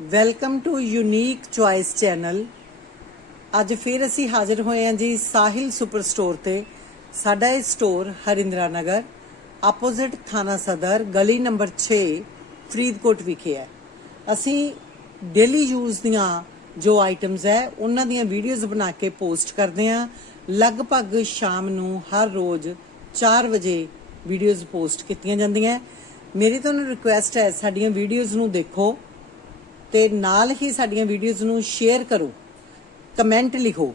Welcome to unique choice channel. ਅੱਜ ਫਿਰ ਅਸੀਂ ਹਾਜ਼ਰ ਹੋਏ ਹਾਂ ਜੀ ਸਾਹਿਲ ਸੁਪਰ ਸਟੋਰ ਤੇ। ਸਾਡਾ ਇਹ ਸਟੋਰ ਹਰਿੰਦਰਾ ਨਗਰ, ਆਪੋਜ਼ਿਟ ਥਾਣਾ ਸਦਰ, ਗਲੀ ਨੰਬਰ 6 ਫਰੀਦਕੋਟ ਵਿਖੇ ਹੈ। ਅਸੀਂ ਡੇਲੀ ਯੂਜ਼ ਦੀਆਂ ਜੋ ਆਈਟਮਸ ਹੈ, ਉਹਨਾਂ ਦੀਆਂ ਵੀਡੀਓਜ਼ ਬਣਾ ਕੇ ਪੋਸਟ ਕਰਦੇ ਹਾਂ। ਲਗਭਗ ਸ਼ਾਮ ਨੂੰ ਹਰ ਰੋਜ਼ 4 ਵਜੇ ਵੀਡੀਓਜ਼ ਪੋਸਟ ਕੀਤੀਆਂ ਜਾਂਦੀਆਂ। ਮੇਰੀ ਤੁਹਾਨੂੰ ਰਿਕੁਐਸਟ ਹੈ, ਸਾਡੀਆਂ ਵੀਡੀਓਜ਼ ਨੂੰ ਦੇਖੋ। ਤੇ ਨਾਲ ਹੀ ਸਾਡੀਆਂ ਵੀਡੀਓਜ਼ ਨੂੰ ਸ਼ੇਅਰ ਕਰੋ ਕਮੈਂਟ ਲਿਖੋ।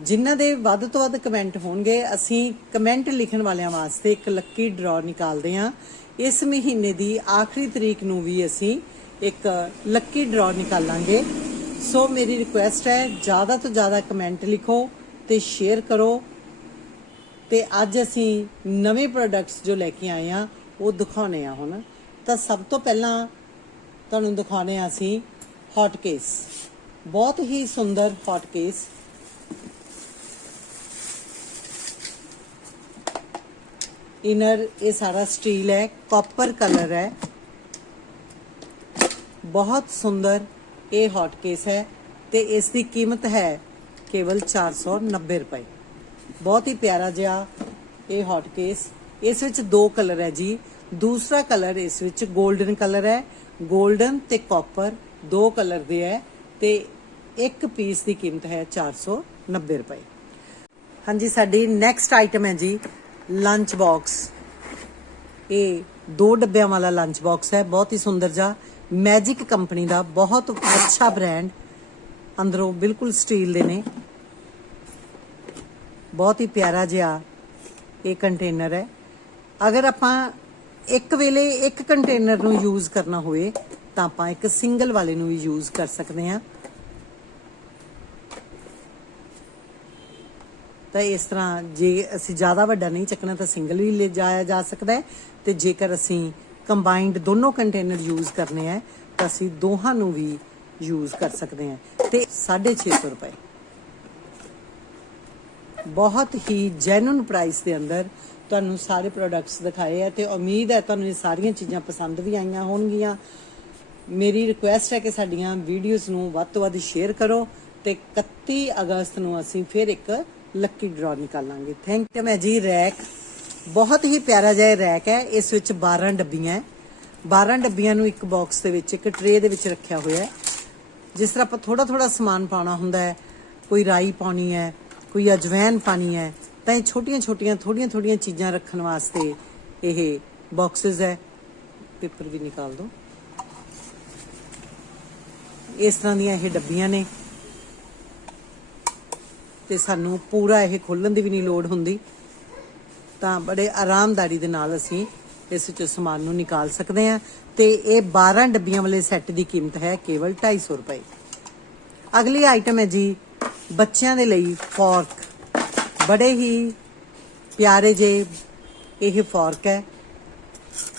ਜਿਨ੍ਹਾਂ ਦੇ ਵੱਧ ਤੋਂ ਵੱਧ ਕਮੈਂਟ ਹੋਣਗੇ, ਅਸੀਂ ਕਮੈਂਟ ਲਿਖਣ ਵਾਲਿਆਂ ਵਾਸਤੇ ਇੱਕ ਲੱਕੀ ਡਰਾ ਨਿਕਾਲਦੇ ਹਾਂ। ਇਸ ਮਹੀਨੇ ਦੀ ਆਖਰੀ ਤਰੀਕ ਨੂੰ ਵੀ ਅਸੀਂ ਇੱਕ ਲੱਕੀ ਡਰਾ ਨਿਕਾਲਾਂਗੇ। ਸੋ ਮੇਰੀ ਰਿਕੁਐਸਟ ਹੈ, ਜ਼ਿਆਦਾ ਤੋਂ ਜ਼ਿਆਦਾ ਕਮੈਂਟ ਲਿਖੋ ਤੇ ਸ਼ੇਅਰ ਕਰੋ। ਤੇ ਅੱਜ ਅਸੀਂ ਨਵੇਂ ਪ੍ਰੋਡਕਟਸ ਜੋ ਲੈ ਕੇ ਆਏ ਆ ਉਹ ਦਿਖਾਉਣੇ ਆ ਹੁਣ। ਤਾਂ ਸਭ ਤੋਂ ਪਹਿਲਾਂ ਤੁਹਾਨੂੰ ਦਿਖਾਉਣੇ ਆ ਅਸੀਂ ਹੌਟ ਕੇਸ ਬਹੁਤ ਹੀ ਸੁੰਦਰ ਹੌਟ ਕੇਸ ਇਨਰ ਇਹ ਸਾਰਾ ਸਟੀਲ ਹੈ ਕਾਪਰ ਕਲਰ ਹੈ। ਬਹੁਤ ਸੁੰਦਰ ਇਹ ਹੌਟ ਕੇਸ ਹੈ ਤੇ ਇਸ ਦੀ ਕੀਮਤ ਹੈ ਕੇਵਲ 490 ਰੁਪਏ। ਬਹੁਤ ਹੀ ਪਿਆਰਾ ਜਿਹਾ ਇਹ ਹੌਟ ਕੇਸ ਇਸ ਵਿੱਚ ਦੋ ਕਲਰ ਹੈ ਜੀ। ਦੂਸਰਾ ਕਲਰ ਇਸ ਵਿੱਚ 골ਡਨ ਕਲਰ ਹੈ। 골ਡਨ ਤੇ ਕਾਪਰ ਦੋ ਕਲਰ ਦੇ ਹੈ ਤੇ ਇੱਕ ਪੀਸ ਦੀ ਕੀਮਤ ਹੈ 490 ਰੁਪਏ। ਹਾਂਜੀ, ਸਾਡੀ ਨੈਕਸਟ ਆਈਟਮ ਹੈ ਜੀ ਲੰਚ ਬਾਕਸ ਇਹ ਦੋ ਡੱਬਿਆਂ ਵਾਲਾ ਲੰਚ ਬਾਕਸ ਹੈ, ਬਹੁਤ ਹੀ ਸੁੰਦਰ ਜਿਹਾ। ਮੈਜਿਕ ਕੰਪਨੀ ਦਾ ਬਹੁਤ ਅੱਛਾ ਬ੍ਰਾਂਡ ਅੰਦਰੋਂ ਬਿਲਕੁਲ ਸਟੀਲ ਦੇ ਨੇ। ਬਹੁਤ ਹੀ ਪਿਆਰਾ ਜਿਹਾ ਇਹ ਕੰਟੇਨਰ ਹੈ। ਅਗਰ ਆਪਾਂ ਇੱਕ ਵੇਲੇ ਇੱਕ ਕੰਟੇਨਰ ਨੂੰ ਯੂਜ਼ ਕਰਨਾ ਹੋਵੇ, ਤਾਂ ਆਪਾਂ ਇੱਕ ਸਿੰਗਲ ਵਾਲੇ ਨੂੰ ਵੀ ਯੂਜ਼ ਕਰ ਸਕਦੇ ਹਾਂ। ਤਾਂ ਇਸ ਤਰ੍ਹਾਂ ਜੇ ਅਸੀਂ ਜ਼ਿਆਦਾ ਵੱਡਾ ਨਹੀਂ ਚੱਕਣਾ, ਤਾਂ ਸਿੰਗਲ ਵੀ ਲੈ ਜਾਇਆ ਜਾ ਸਕਦਾ ਹੈ। ਤੇ ਜੇਕਰ ਅਸੀਂ ਕੰਬਾਈਨਡ ਦੋਨੋਂ ਕੰਟੇਨਰ ਯੂਜ਼ ਕਰਨੇ ਹੈ, ਤਾਂ ਅਸੀਂ ਦੋਹਾਂ ਨੂੰ ਵੀ ਯੂਜ਼ ਕਰ ਸਕਦੇ ਹਾਂ। ਤੇ 650 ਰੁਪਏ। ਬਹੁਤ ਹੀ ਜੈਨੂਨ ਪ੍ਰਾਈਸ ਦੇ ਅੰਦਰ ਤੁਹਾਨੂੰ ਸਾਰੇ ਪ੍ਰੋਡਕਟਸ ਦਿਖਾਏ ਆ ਤੇ ਉਮੀਦ ਹੈ ਤੁਹਾਨੂੰ ਇਹ ਸਾਰੀਆਂ ਚੀਜ਼ਾਂ ਪਸੰਦ ਵੀ ਆਈਆਂ ਹੋਣਗੀਆਂ। ਮੇਰੀ ਰਿਕੁਐਸਟ ਹੈ ਕਿ ਸਾਡੀਆਂ ਵੀਡੀਓਜ਼ ਨੂੰ ਵੱਧ ਤੋਂ ਵੱਧ ਸ਼ੇਅਰ ਕਰੋ ਤੇ 31 ਅਗਸਤ ਨੂੰ ਅਸੀਂ ਫਿਰ ਇੱਕ ਲੱਕੀ ਡਰਾ ਨਿਕਾਲਾਂਗੇ ਥੈਂਕ ਯੂ ਮੈਂ ਜੀ ਰੈਕ। ਬਹੁਤ ਹੀ ਪਿਆਰਾ ਜਿਹਾ ਰੈਕ ਹੈ। ਇਸ ਵਿੱਚ 12 ਡੱਬੀਆਂ ਹੈ। 12 ਡੱਬੀਆਂ ਨੂੰ ਇੱਕ ਬਾਕਸ ਦੇ ਵਿੱਚ, ਇੱਕ ਟਰੇ ਦੇ ਵਿੱਚ ਰੱਖਿਆ ਹੋਇਆ ਹੈ। ਜਿਸ ਤਰ੍ਹਾਂ ਆਪਾਂ ਥੋੜਾ ਥੋੜਾ ਸਮਾਨ ਪਾਉਣਾ ਹੁੰਦਾ ਹੈ। ਕੋਈ ਰਾਈ ਪਾਉਣੀ ਹੈ, ਕੋਈ ਅਜਵੈਨ ਪਾਣੀ ਹੈ। ਤਾਂ ਇਹ ਛੋਟੀਆਂ ਛੋਟੀਆਂ ਥੋੜੀਆਂ ਥੋੜੀਆਂ ਚੀਜ਼ਾਂ ਰੱਖਣ ਵਾਸਤੇ ਇਹ ਬਾਕਸਸ ਹੈ। ਪੇਪਰ ਵੀ ਨਿਕਾਲ ਦੋ। ਇਸ ਤਰ੍ਹਾਂ ਦੀਆਂ ਇਹ ਡੱਬੀਆਂ ਨੇ। ਤੇ ਸਾਨੂੰ ਪੂਰਾ ਇਹ ਖੋਲਣ ਦੀ ਵੀ ਨਹੀਂ ਲੋੜ ਹੁੰਦੀ। ਤਾਂ ਬੜੇ ਆਰਾਮਦਾਰੀ ਦੇ ਨਾਲ ਅਸੀਂ ਇਸ ਵਿੱਚੋਂ ਸਮਾਨ ਨੂੰ ਨਿਕਾਲ ਸਕਦੇ ਹਾਂ। ਤੇ ਇਹ 12 ਡੱਬੀਆਂ ਵਾਲੇ ਸੈੱਟ ਦੀ ਕੀਮਤ ਹੈ ਕੇਵਲ 250 ਰੁਪਏ। ਅਗਲੀ ਆਈਟਮ ਹੈ ਜੀ, ਬੱਚਿਆਂ ਦੇ ਲਈ ਫੋਰਕ ਬੜੇ ਹੀ ਪਿਆਰੇ ਜੇ ਇਹ ਫੋਰਕ ਹੈ।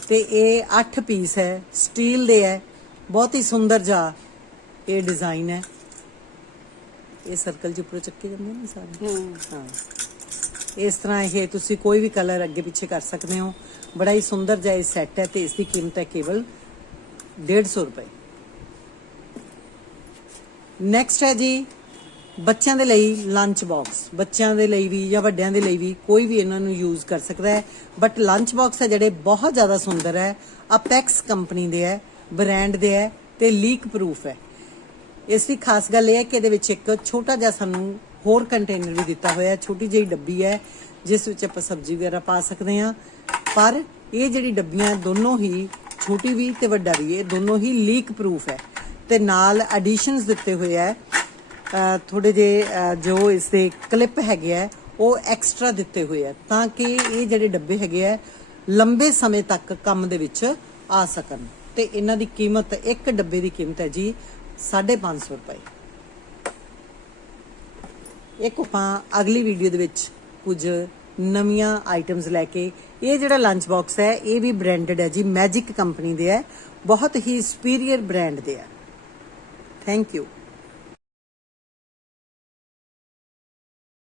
ਤੇ ਇਹ 8 ਪੀਸ ਹੈ ਸਟੀਲ ਦੇ ਹੈ। ਬਹੁਤ ਹੀ ਸੁੰਦਰ ਜਿਹਾ ਇਹ ਡਿਜ਼ਾਈਨ ਹੈ। ਇਹ ਸਰਕਲ ਜਿਹਾ ਉੱਪਰ ਚੱਕੇ ਜਾਂਦੇ ਨੇ ਸਾਰੇ। ਹਾਂ ਇਸ ਤਰ੍ਹਾਂ ਇਹ ਤੁਸੀਂ ਕੋਈ ਵੀ ਕਲਰ ਅੱਗੇ ਪਿੱਛੇ ਕਰ ਸਕਦੇ ਹੋ। ਬੜਾ ਹੀ ਸੁੰਦਰ ਜਿਹਾ ਇਹ ਸੈੱਟ ਹੈ ਤੇ ਇਸ ਦੀ ਕੀਮਤ ਹੈ ਕੇਵਲ 150 ਰੁਪਏ। ਨੈਕਸਟ ਹੈ ਜੀ ਬੱਚਿਆਂ ਦੇ ਲਈ ਲੰਚ ਬਾਕਸ ਬੱਚਿਆਂ ਦੇ ਲਈ ਵੀ ਜਾਂ ਵੱਡਿਆਂ ਦੇ ਲਈ ਵੀ ਕੋਈ ਵੀ ਇਹਨਾਂ ਨੂੰ ਯੂਜ਼ ਕਰ ਸਕਦਾ ਹੈ। ਬਟ ਲੰਚ ਬਾਕਸ ਹੈ ਜਿਹੜੇ ਬਹੁਤ ਜ਼ਿਆਦਾ ਸੁੰਦਰ ਹੈ ਅਪੈਕਸ ਕੰਪਨੀ ਦੇ ਹੈ ਬ੍ਰਾਂਡ ਦੇ ਹੈ ਤੇ ਲੀਕ ਪ੍ਰੂਫ ਹੈ। ਇਸ ਦੀ ਖਾਸ ਗੱਲ ਇਹ ਹੈ ਕਿ ਇਹਦੇ ਵਿੱਚ ਇੱਕ ਛੋਟਾ ਜਿਹਾ ਸਾਨੂੰ ਹੋਰ ਕੰਟੇਨਰ ਵੀ ਦਿੱਤਾ ਹੋਇਆ ਹੈ, ਛੋਟੀ ਜਿਹੀ ਡੱਬੀ ਹੈ, ਜਿਸ ਵਿੱਚ ਆਪਾਂ ਸਬਜ਼ੀ ਵਗੈਰਾ ਪਾ ਸਕਦੇ ਹਾਂ। ਪਰ ਇਹ ਜਿਹੜੀ ਡੱਬੀਆਂ ਦੋਨੋਂ ਹੀ ਛੋਟੀ ਵੀ ਤੇ ਵੱਡਾ ਵੀ, ਇਹ ਦੋਨੋਂ ਹੀ ਲੀਕ ਪ੍ਰੂਫ ਹੈ। ਤੇ ਨਾਲ ਐਡੀਸ਼ਨਸ ਦਿੱਤੇ ਹੋਏ ਹੈ ਥੋੜੇ ਜੇ ਜੋ ਇਸ ਦੇ ਕਲਿੱਪ ਹੈਗੇ ਆ, ਉਹ ਐਕਸਟਰਾ ਦਿੱਤੇ ਹੋਏ ਆ, ਤਾਂ ਕਿ ਇਹ ਜਿਹੜੇ ਡੱਬੇ ਹੈਗੇ ਆ, ਲੰਬੇ ਸਮੇਂ ਤੱਕ ਕੰਮ ਦੇ ਵਿੱਚ ਆ ਸਕਣ। ਤੇ ਇਹਨਾਂ ਦੀ ਕੀਮਤ, ਇੱਕ ਡੱਬੇ ਦੀ ਕੀਮਤ ਹੈ ਜੀ 550 ਰੁਪਏ। ਇੱਕ ਆਪਾਂ ਅਗਲੀ ਵੀਡੀਓ ਦੇ ਵਿੱਚ ਕੁਝ ਨਵੀਆਂ ਆਈਟਮਸ ਲੈ ਕੇ, ਇਹ ਜਿਹੜਾ ਲੰਚ ਬਾਕਸ ਹੈ, ਇਹ ਵੀ ਬ੍ਰਾਂਡਡ ਹੈ ਜੀ ਮੈਜਿਕ ਕੰਪਨੀ ਦੇ ਹੈ, ਬਹੁਤ ਹੀ ਸੁਪੀਰੀਅਰ ਬ੍ਰਾਂਡ ਦੇ ਹੈ। Thank you